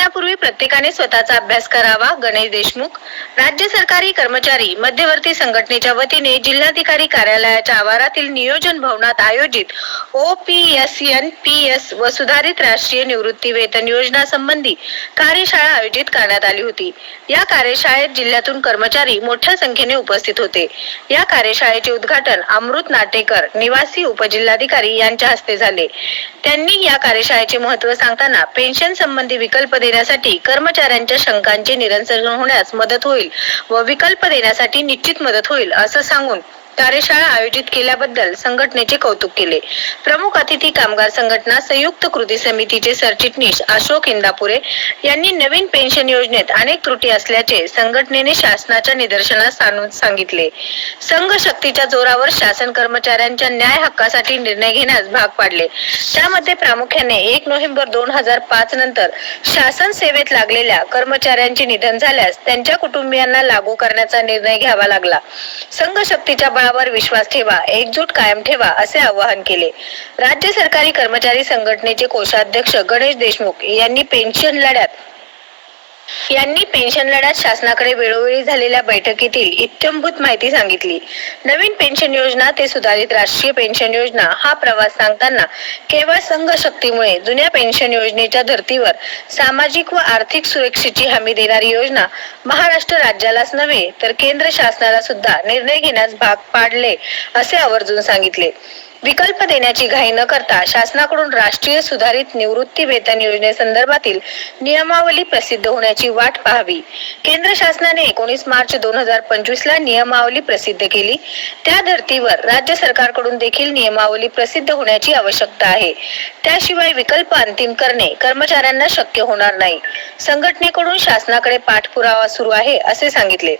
घेण्यापूर्वी प्रत्येकाने स्वतःचा अभ्यास करावा गणेश देशमुख. राज्य सरकारी कर्मचारी मध्यवर्ती संघटनेच्या वतीने जिल्हाधिकारी कार्यालयाच्या आवारातील नियोजन भवनात आयोजित O P S N P S व सुधारित राष्ट्रीय निवृत्ती वेतन योजना संबंधी कार्यशाळा आयोजित करण्यात आली होती. या कार्यशाळेत जिल्ह्यातून कर्मचारी मोठ्या संख्येने उपस्थित होते. या कार्यशाळेचे उद्घाटन अमृत नाटेकर निवासी उपजिल्हाधिकारी यांच्या हस्ते झाले. त्यांनी या कार्यशाळेचे महत्त्व सांगताना पेन्शन संबंधी विकल्प देण्यासाठी कर्मचाऱ्यांच्या शंकांचे निरसन होण्यास मदत होईल व विकल्प देण्यासाठी निश्चित मदत होईल असं सांगून कार्यशाळा आयोजित केल्याबद्दल संघटनेचे कौतुक केले. प्रमुख अतिथी कामगार संघटना संयुक्त कृती समितीचे सरचिटणीस अशोक इंदापुरे यांनी नवीन पेन्शन योजनेत अनेक त्रुटी असल्याचे संघटनेने शासनाच्या निदर्शनास आणून सांगितले. संघ शक्तीच्या जोरावर शासन कर्मचाऱ्यांच्या न्याय हक्कासाठी निर्णय घेण्यास भाग पाडले. त्यामध्ये प्रामुख्याने एक नोव्हेंबर दोन हजार पाच नंतर शासन सेवेत लागलेल्या कर्मचाऱ्यांचे निधन झाल्यास त्यांच्या कुटुंबियांना लागू करण्याचा निर्णय घ्यावा लागला. संघ शक्तीच्या बळावर विश्वास ठेवा एकजूट कायम ठेवा असे आवाहन केले. राज्य सरकारी कर्मचारी संघटनेचे कोषाध्यक्ष गणेश देशमुख यांनी पेन्शन लढ्यात यांनी पेन्शन लढ्यात शासनाकडे वेळोवेळी झालेल्या बैठकीतील इत्यंभूत माहिती सांगितली. नवीन पेन्शन योजना ते सुधारित राष्ट्रीय पेन्शन योजना हा प्रवास सांगताना केवळ संघ शक्तीमुळे जुन्या पेन्शन योजनेच्या धर्तीवर सामाजिक व आर्थिक सुरक्षेची हमी देणारी योजना महाराष्ट्र राज्यालाच नव्हे तर केंद्र शासनाला सुद्धा निर्णय घेण्यास भाग पाडले असे आवर्जून सांगितले. विकल्प देण्याची घाई न करता शासनाकडून राष्ट्रीय सुधारित निवृत्ती वेतन योजनेसंदर्भातील नियमावली प्रसिद्ध होण्याची वाट पाहावी. केंद्र शासनाने एकोणीस मार्च दोन हजार पंचवीस ला नियमावली प्रसिद्ध केली. त्या धर्तीवर राज्य सरकारकडून देखील नियमावली प्रसिद्ध होण्याची आवश्यकता आहे. त्याशिवाय विकल्प अंतिम करणे कर्मचाऱ्यांना शक्य होणार नाही. संघटनेकडून शासनाकडे पाठपुरावा सुरू आहे असे सांगितले.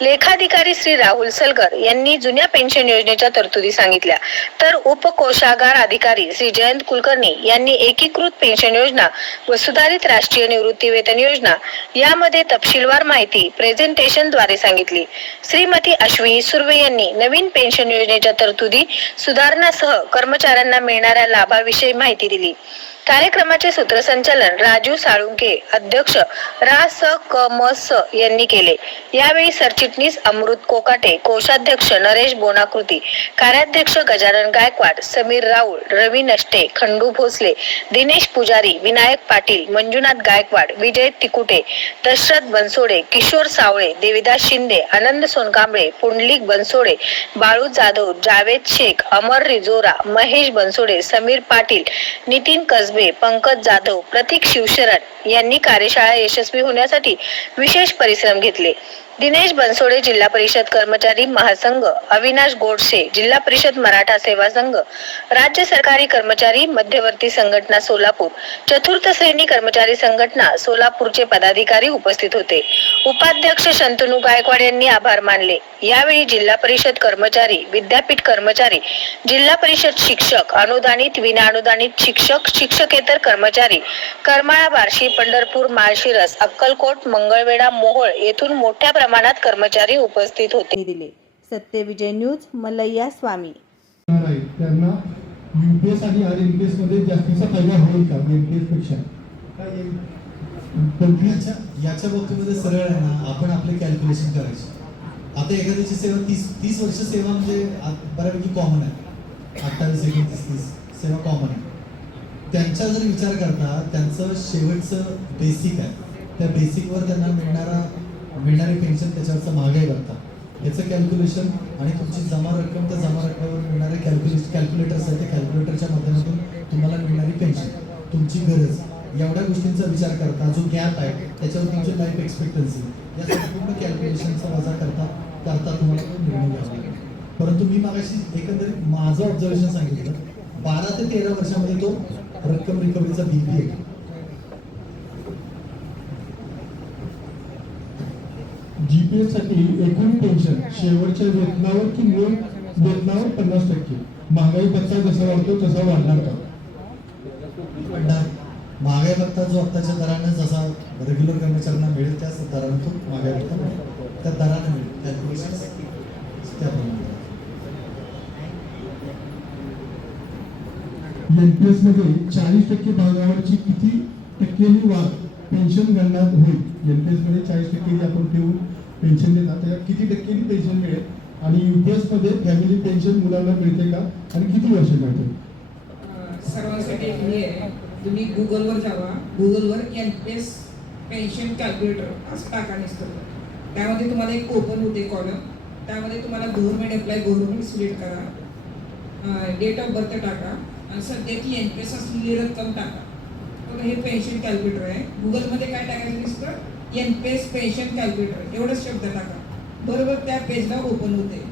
लेखाधिकारी श्री राहुल सलगर यांनी जुन्या पेन्शन योजनेच्या तरतुदी सांगितल्या. तर उपकोषागार अधिकारी श्री जयंत कुलकर्णी यांनी एकीकृत पेन्शन योजना व सुधारित राष्ट्रीय निवृत्ती वेतन योजना यामध्ये तपशीलवार माहिती प्रेझेंटेशनद्वारे सांगितली. श्रीमती अश्विनी सुर्वे यांनी नवीन पेन्शन योजनेच्या तरतुदी सुधारणासह कर्मचाऱ्यांना मिळणाऱ्या लाभाविषयी माहिती दिली. कार्यक्रमाचे सूत्रसंचालन राजू साळुंके अध्यक्ष रा स क म स यांनी केले. यावेळी सरचिटणीस अमृत कोकाटे कोषाध्यक्ष नरेश बोनाकृती कार्याध्यक्ष गजानन गायकवाड समीर राऊळ रवी नष्टे खंडू भोसले दिनेश पुजारी विनायक पाटील मंजुनाथ गायकवाड विजय तिकुटे दशरथ बनसोडे किशोर सावळे देविदास शिंदे आनंद सोनकांबळे पुंडलिक बनसोडे बाळू जाधव जावेद शेख अमर रिजोरा महेश बनसोडे समीर पाटील नितीन कसबे पंकज जाधव प्रतीक शिवशरण यांनी कार्यशाळा यशस्वी होण्यासाठी विशेष परिश्रम घेतले. दिनेश बनसोडे जिल्हा परिषद कर्मचारी महासंघ अविनाश गोडसे जिल्हा परिषद मराठा सेवा संघ राज्य सरकारी कर्मचारी मध्यवर्ती संघटना सोलापूर चतुर्थ श्रेणी कर्मचारी संघटना सोलापूरचे पदाधिकारी उपस्थित होते. उपाध्यक्ष शंतनू गायकवाड यांनी आभार मानले. यावेळी जिल्हा परिषद कर्मचारी विद्यापीठ कर्मचारी जिल्हा परिषद शिक्षक अनुदानित विनाअनुदानित शिक्षक शिक्षकेतर कर्मचारी करमाळा बार्शी पंढरपूर माळशिरस अक्कलकोट मंगळवेढा मोहोळ येथून मोठ्या प्रमाणात कर्मचारी उपस्थित होते. दिले. सत्यविजय न्यूज मलैया स्वामी. त्यांना युपीएस आणि आर एमपीएसमध्ये जास्तीचा फायदा होईल का? एमपीएसपेक्षा. याच्या याच्या बाबतीमध्ये सरळ आहे ना आपण आपले कॅल्क्युलेशन करायचे. आता एखाद्याची सेवा तीस तीस वर्ष सेवा म्हणजे बऱ्यापैकी कॉमन आहे. अठ्ठावीस एकोणतीस तीस सेवा कॉमन आहे. त्यांचा जर विचार करता त्यांचं शेवटचं बेसिक आहे. त्या बेसिकवर त्यांना मिळणारा मिळणारी पेन्शन त्याच्यावरचं महागाई करता याचं कॅल्क्युलेशन आणि तुमची जमा रक्कम त्या जमा रकमेवर मिळणारे कॅल्क्युलेशन कॅल्क्युलेटर्स आहेत त्या कॅल्क्युलेटरच्या माध्यमातून तुम्हाला मिळणारी पेन्शन तुमची गरज. एवढ्या गोष्टींचा विचार करता जो गॅप आहे त्याच्यावर तुमची लाईफ एक्सपेक्टन्सी या संपूर्ण कॅल्क्युलेशनचा वजा करता करता तुम्हाला निर्णय घ्यावा लागेल. परंतु मी मागाशी एकंदरीत माझं ऑब्झर्वेशन सांगितलं. बारा ते तेरा वर्षामध्ये तो रक्कम रिकव्हरीचा बीपी आहे. जीपीएससाठी एकूण पेन्शन शेवटच्या वेतनावर की मूळ वेतनावर पन्नास टक्के? महागाई भत्ता जसा वाढतो तसा वाढणार का? महागाई भत्ता जो आत्ताच्या दराने जसा रेग्युलर कर्मचाऱ्यांना मिळेल त्याच दराने तो महागाई भत्ता मिळेल. त्या दराने मिळेल. कॅल्क्युलेशन त्याप्रमाणे. एनपीएसमध्ये चाळीस टक्के भागावरची किती टक्केनी वाढ पेन्शन गणना होईल? एनपीएसमध्ये चाळीस टक्के आपण ठेवून पेन्शन देतात. त्याच्यात किती टक्केनी पेन्शन मिळेल? आणि युपीएसमध्ये फॅमिली पेन्शन मुलांना मिळते का? आणि किती वर्ष मिळते? सर्वांसाठी हे आहे. तुम्ही गुगलवर जावा. गुगलवर N P S pension calculator असं टाका नुसतं. त्यामध्ये तुम्हाला एक ओपन होते कॉलम त्यामध्ये तुम्हाला गव्हर्नमेंट अप्लाय गव्हर्नमेंट सिलेक्ट करा. डेट ऑफ बर्थ टाका. आणि सध्याची एन पी एस असलेली रक्कम टाका. पण हे पेन्शन कॅल्क्युलेटर आहे. गुगलमध्ये काय टाकायचं नुसतं? N P S pension calculator एवढंच शब्द टाका. बरोबर त्या पेजला ओपन होते.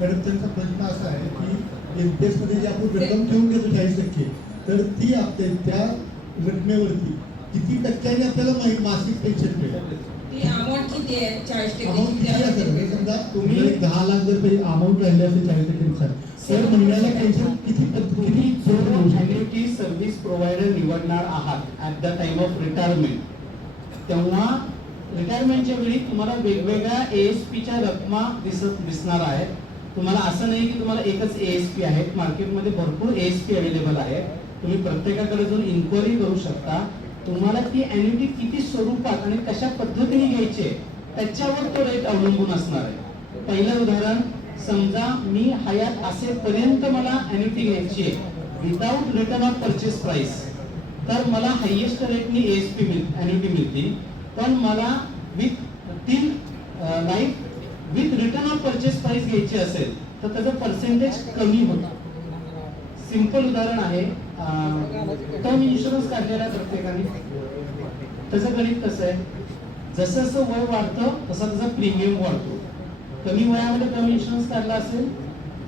मॅडम त्यांचा प्रश्न असा आहे की एनपीएसमध्ये जी आपण रक्कम ठेवून घेतो चाळीस टक्के तर ती आपल्या त्या रकमेवरती किती टक्क्यांनी आपल्याला मासिक पेन्शन मिळेल? ती अमाऊंट किती आहे? चाळीस टक्के म्हणजे समजा तुम्ही दहा लाख जर काही अमाऊंट राहिली असेल चाळीस टक्क्यानुसार तर महिन्याला पेन्शन किती किती ॲन्युटी सर्व्हिस प्रोव्हायडर निवडणार आहात at the time of retirement तेव्हा रिटायरमेंटच्या वेळी तुम्हाला वेगवेगळ्या ए एस पीच्या रकमा दिसत दिसणार आहेत. तुम्हाला असं नाही की तुम्हाला एकच ए एस पी आहे मार्केटमध्ये भरपूर ए एस पी अवेलेबल आहे तुम्ही प्रत्येकाकडे जाऊन इन्क्वायरी करू शकता. तुम्हाला ती अॅन्युटी किती स्वरूपात आणि कशा पद्धतीने घ्यायची त्याच्यावर तो रेट अवलंबून असणार आहे. पहिलं उदाहरण समजा मी हयात असेपर्यंत मला अॅन्युटी घ्यायची आहे. Without return of purchase price तर मला हायेस्ट रेटनी एस पी मिळ अॅन्युटी मिळते पण मला विथ तीन life with return of purchase price घ्यायची असेल तर त्याचं पर्सेंटेज कमी होतं सिंपल उदाहरण आहे टर्म इन्शुरन्स काढलेला प्रत्येकाने. त्याचं गणित कसं आहे? जसं जसं वय वाढतं तसा त्याचा प्रीमियम वाढतो. कमी वयामध्ये टर्म इन्शुरन्स काढला असेल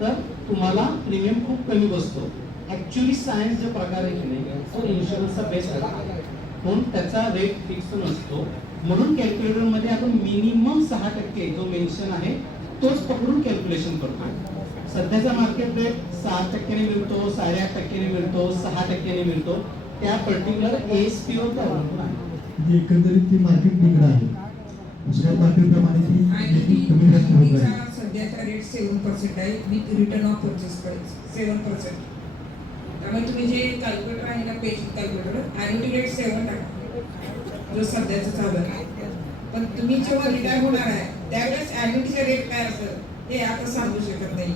तर तुम्हाला प्रीमियम खूप कमी बसतो. ऍक्च्युली सायन्स जो प्रकार आहे की नाही तो इन्शुरन्सचा बेस आहे म्हणून त्याचा रेट फिक्स नसतो. म्हणून कॅल्क्युलेटरमध्ये आपण मिनिमम सहा टक्के जो मेन्शन आहे तोच पकडून कॅल्क्युलेशन करतो सध्याचा मार्केट रेट सहा टक्क्याने मिळतो साडेआठ टक्क्याने मिळतो सहा टक्क्याने मिळतो. त्या पर्टिक्युलर एस पी वर अवलंबून आहे. जी एकंदरीत ती मार्केट निकड आहे. दुसऱ्या मार्केट प्रमाणे ती कमी जास्त होत आहे. सध्याचा रेट सेवन पर्सेंट आहे. With return of purchase price seven percent त्यामुळे तुम्ही जे कॅल्क्युलेटर आहे ना pension calculator annuity rate seven आहे जो सध्याचा चालू आहे. पण तुम्ही जेव्हा रिटायर होणार आहे त्यावेळेस अॅन्युटीचा रेट काय असेल हे आता सांगू शकत नाही.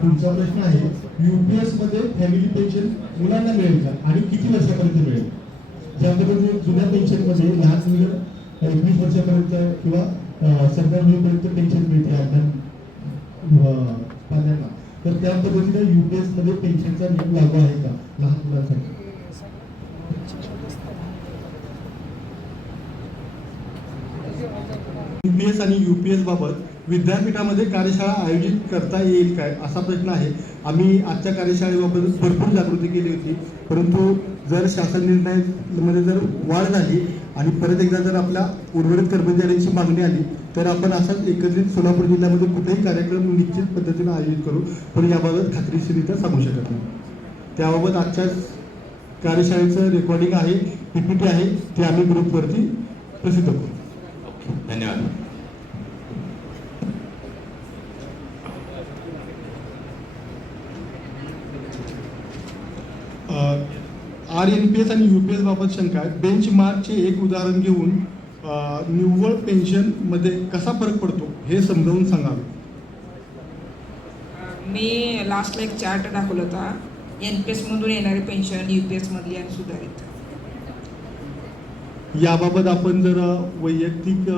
पुढचा प्रश्न आहे युपीएसमध्ये फॅमिली पेन्शन मुलांना मिळेल का? आणि किती वर्षापर्यंत मिळेल? ज्यामध्ये जुन्या पेन्शनमध्ये लहान मुलं एकवीस वर्षापर्यंत किंवा अं, सध्या पेन्शन मिळते आपल्या पाल्यांना तर त्या पद्धतीने युपीएसमध्ये पेन्शनचा नियम लागू आहे का? लहान मुलांसाठी. युपीएस आणि युपीएस बाबत विद्यापीठामध्ये कार्यशाळा आयोजित करता येईल काय? असा प्रश्न आहे. आम्ही आजच्या कार्यशाळेबाबत भरपूर जागृती केली होती. परंतु जर शासन निर्णयामध्ये जर वाढ झाली आणि परत एकदा जर आपल्या उर्वरित कर्मचाऱ्यांची मागणी आली तर आपण असाच एकत्रित सोलापूर जिल्ह्यामध्ये कुठेही कार्यक्रम निश्चित पद्धतीने आयोजित करू. पण याबाबत खात्रीशीरित्या सांगू शकत नाही. त्याबाबत आजच्या कार्यशाळेचं रेकॉर्डिंग आहे पीपीटी आहे ते आम्ही ग्रुपवरती प्रसिद्ध करू. धन्यवाद. आर एन पी एस आणि यू पी एस बाबत शंका आहे. बेंच मार्कचे एक उदाहरण घेऊन निव्वळ पेन्शनमध्ये कसा फरक पडतो हे समजावून सांगावे. मी लास्टला एक चार्ट दाखवला होता. एन पी एसमधून येणारे पेन्शन यू पी एसमधली आणि सुधारित. याबाबत आपण जर वैयक्तिक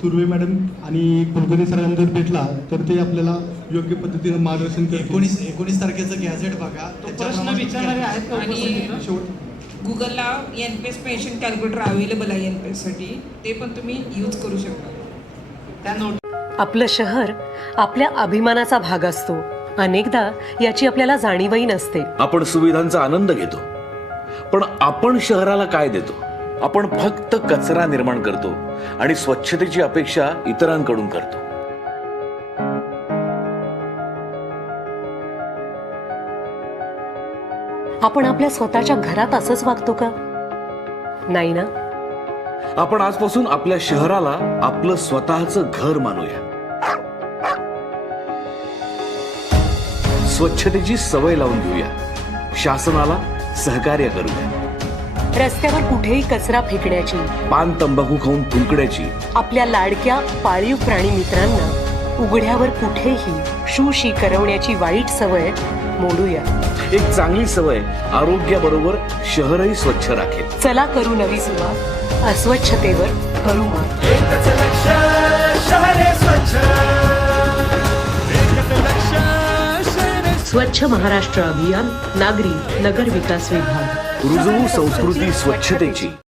सुर्वे मॅडम आणि कुलकर्णी सरांना जर भेटला तर ते आपल्याला योग्य पद्धतीने मार्गदर्शन एकोणीस एकोणीस तारखेचं गॅझेट बघा. तो प्रश्न विचारणारे आहेत का आणि-? शेवट. गुगलला N P S pension calculator available आहे एन पी एससाठी ते पण तुम्ही यूज करू शकता. त्या नोट आपलं शहर आपल्या अभिमानाचा भाग असतो. अनेकदा याची आपल्याला जाणीवही नसते. आपण सुविधांचा आनंद घेतो. पण आपण शहराला काय देतो? आपण फक्त कचरा निर्माण करतो आणि स्वच्छतेची अपेक्षा इतरांकडून करतो. आपण आपल्या स्वतःच्या घरात असंच वागतो का? नाही ना? आपण आजपासून आपल्या शहराला आपलं स्वतःचं घर मानूया. स्वच्छतेची सवय लावून घेऊया शासनाला सहकार्य करूया. रस्त्यावर कुठेही कचरा फेकण्याची पान तंबाखू खाऊन थुंकण्याची आपल्या लाडक्या पाळीव प्राणी मित्रांना उघड्यावर कुठेही शू शी करवण्याची वाईट सवय मोडूया. एक चांगली सवय. आरोग्याबरोबर शहरही स्वच्छ राखेल. चला करू नवी सुरुवात. अस्वच्छतेवर करू मात. स्वच्छ महाराष्ट्र अभियान नागरी नगर विकास विभाग. रुजवू संस्कृती स्वच्छतेची.